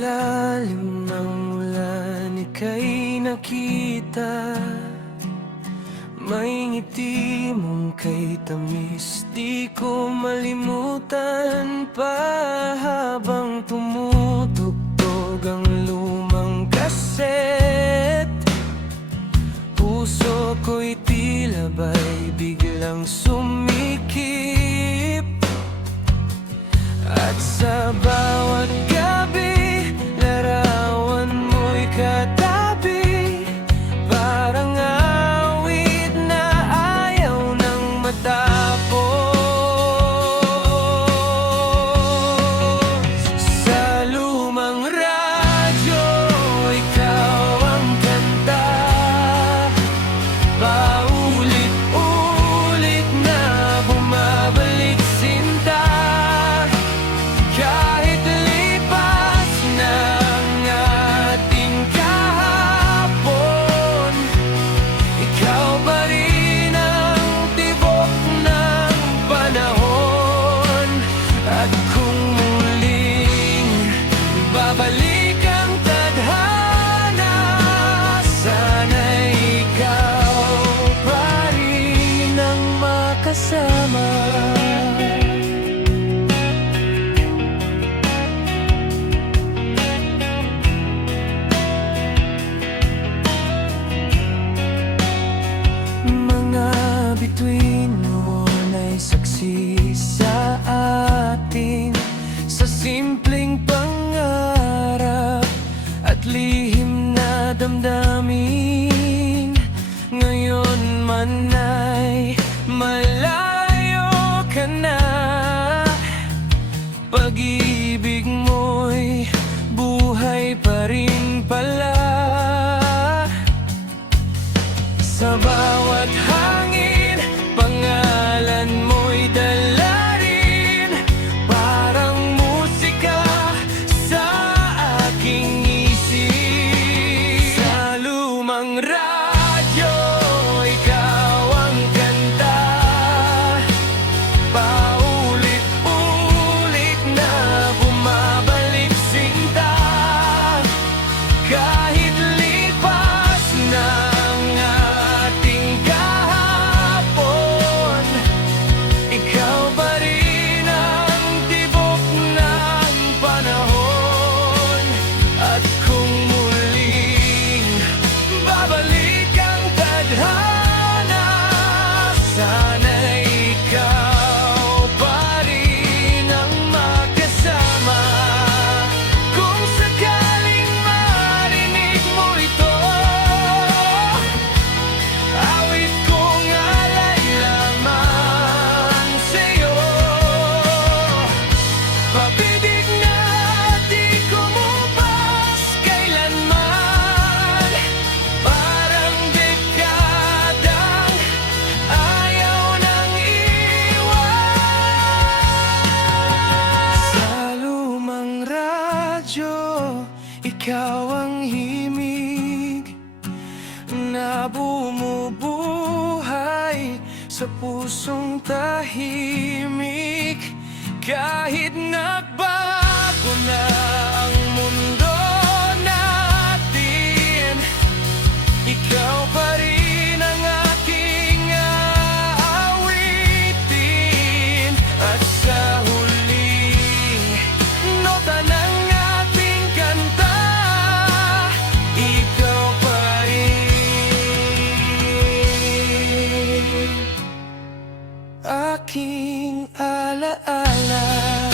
ilalim ng ulan, ika'y nakita. May ngiti mong kay tamis, di ko malimutan pa. Habang tumutugtog ang lumang kaset, puso ko'y tila ba'y biglang sumikip. At sa bawat gabi, larawan mo'y katabi, parang awit na ayaw nang matapos. Sa lumang radyo, ikaw ang kanta, paulit-ulit na bumabalik sinta. Kahit lipas na ang ating kahapon, ikaw pa rin ang tibok ng panahon. At kung muling babalik ang tadhana, sana'y ikaw pa rin ang makasama. Bituin noon ay saksi sa atin, sa simpleng pangarap at lihim na damdamin. Ngayon man ay malayo ka na, pag-ibig mo'y buhay pa rin pala. Sa bawat hangin, pangalan mo'y dala rin, parang musika sa aking isip. Sa lumang radyo, ikaw ang kanta, paulit-ulit na bumabalik sinta. Kahit lipas na ang ating kahapon, ikaw pa rin ang tibok ng panahon. At kung muling babalik ang tadhana, sana'y ikaw pa rin ang makasama. Kung sakaling marinig mo ito, awit kong alay lamang sa'yo. Pag-ibig na di kumupas kailanman, parang dekadang ayaw nang iwan. Sa lumang radyo, ikaw ang himig na bumubuhay sa pusong tahimik. Kahit nagbago na ang mundo natin, ikaw pa rin ang aking aawitin. At sa huling nota ng ating kanta, ikaw pa rin aking alaala.